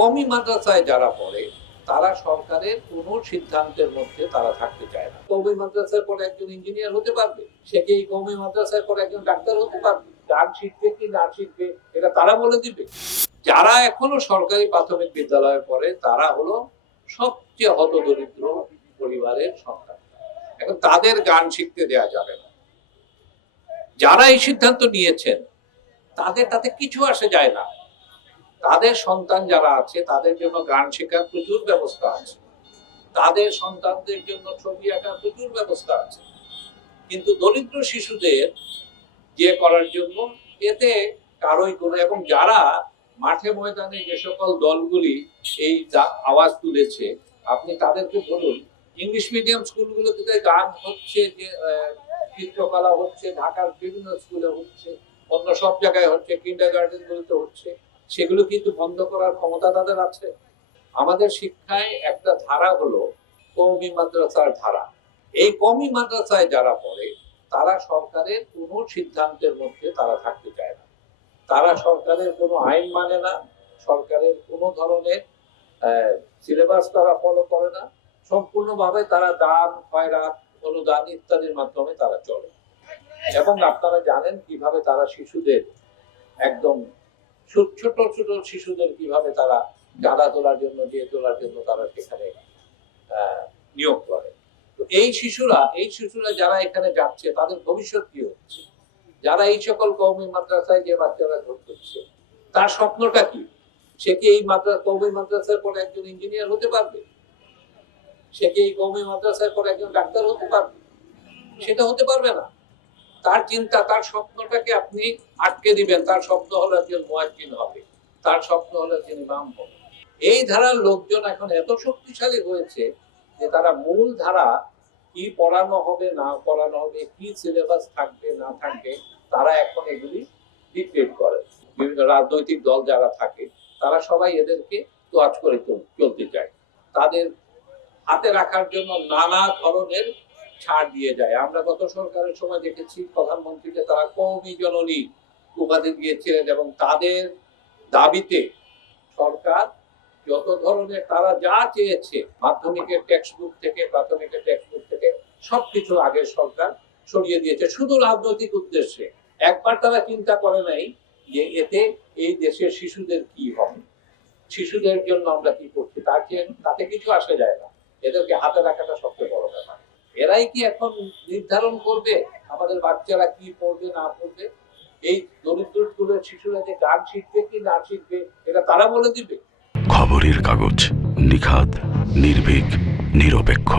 কমি মাদ্রাসায় যারা পড়ে, তারা সরকারের কোনো সিদ্ধান্তের মধ্যে তারা থাকতে চায় না। কমি মাদ্রাসায় পড়ে একজন ইঞ্জিনিয়ার হতে পারবে, সে কি এই কমি মাদ্রাসায় পড়ে একজন ডাক্তার হতে পারবে? গান শিখবে কি না শিখবে, এটা তারা বলে দিবে। যারা এখনও সরকারি প্রাথমিক বিদ্যালয়ে পড়ে, তারা হলো সবচেয়ে হতদরিদ্র পরিবারের সন্তান এখন তাদের গান শিখতে দেয়া যাবে না। যারা এই সিদ্ধান্ত নিয়েছেন, তাদের তাতে কিছু আসে যায় না। তাদের সন্তান যারা আছে, তাদের জন্য গান শেখার প্রচুর ব্যবস্থা আছে। তাদের সন্তানদের জন্য ছবি আঁকার প্রচুর ব্যবস্থা আছে। কিন্তু দরিদ্র শিশুদের যে করার জন্য এতে কারোই কোনো, এবং যারা মাঠে ময়দানে যে সকল দলগুলি এই আওয়াজ তুলেছে, আপনি তাদেরকে বলুন, ইংলিশ মিডিয়াম স্কুলগুলোতে গান হচ্ছে, যে চিত্রকলা হচ্ছে, ঢাকার বিভিন্ন স্কুলে হচ্ছে, অন্য সব জায়গায় হচ্ছে কিন্ডার গার্ডেন গুলোতে হচ্ছে সেগুলো কিন্তু বন্ধ করার ক্ষমতা তাদের আছে। আমাদের শিক্ষায় একটা ধারা হলো কৌমি মাদ্রাসার ধারা। এই কৌমি মাদ্রাসায় যারা পড়ে, তারা সরকারের কোনো সিদ্ধান্তের মধ্যে তারা থাকতে চায় না। তারা সরকারের কোনো আইন মানে না, সরকারের কোনো ধরনের সিলেবাস তারা ফলো করে না। সম্পূর্ণভাবে তারা দান, খয়রাত, অনুদান ইত্যাদির মাধ্যমে তারা চলে। এবং আপনারা জানেন কীভাবে তারা শিশুদের একদম ছোট ছোট শিশুদের কীভাবে তারা গাদা তোলার জন্য, দিয়ে তোলার জন্য তারা সেখানে নিয়োগ করে। তো এই শিশুরা এই শিশুরা যারা এখানে যাচ্ছে, তাদের ভবিষ্যৎ কি হচ্ছে? যারা এই সকল কৌমি মাদ্রাসায় যে বাচ্চারা ঘুরতেছে তার স্বপ্নটা কি? সে কি এই মাদ্রাসা কৌমি মাদ্রাসায় পড়ে একজন ইঞ্জিনিয়ার হতে পারবে? সে কি এই কৌমি মাদ্রাসায় পড়ে একজন ডাক্তার হতে পারবে? সেটা হতে পারবে না। তার চিন্তা, তার স্বপ্নটাকে আপনি আটকে দিবেন। তার স্বপ্ন হলো একজন মুয়াজ্জিন হবে। তার স্বপ্ন হলো একজন ইমাম হবে। এই ধারার লোকজন এখন এত শক্তিশালী হয়েছে যে তারা মূল ধারা কি পড়ানো হবে, না পড়ানো হবে, কি সিলেবাস থাকবে, না থাকবে, তারা এখন এগুলি ডিক্টেট করে। বিভিন্ন রাজনৈতিক দল যারা থাকে, তারা সবাই এদেরকে তোয়াজ করে চলতে চায়। তাদের হাতে রাখার জন্য নানা ধরনের ছাড় দিয়ে যায়। আমরা গত সরকারের সময় দেখেছি, প্রধানমন্ত্রীকে তারা কৌমি জননী উপাধি দিয়েছিলেন এবং তাদের দাবিতে সরকার যত ধরনের তারা যা চেয়েছে, মাধ্যমিকের টেক্সট বুক থেকে, প্রাথমিকের টেক্সট বুক থেকে, সবকিছু আগের সরকার সরিয়ে দিয়েছে। শুধু রাজনৈতিক উদ্দেশ্যে। একবার তারা চিন্তা করে নাই যে এতে এই দেশের শিশুদের কি হবে। শিশুদের জন্য আমরা কি করছি? চেয়ে তাতে কিছু আসে যায় না। এদেরকে হাতে রাখাটা সবচেয়ে বড় ব্যাপার। এরাই কি এখন নির্ধারণ করবে আমাদের বাচ্চারা কি পড়বে, না পড়বে? এই দরিদ্র স্কুলের শিশুরা যে গান শিখবে কি না শিখবে, এটা তারা বলে দিবে। খবরের কাগজ নিখাত নির্ভীক, নিরপেক্ষ।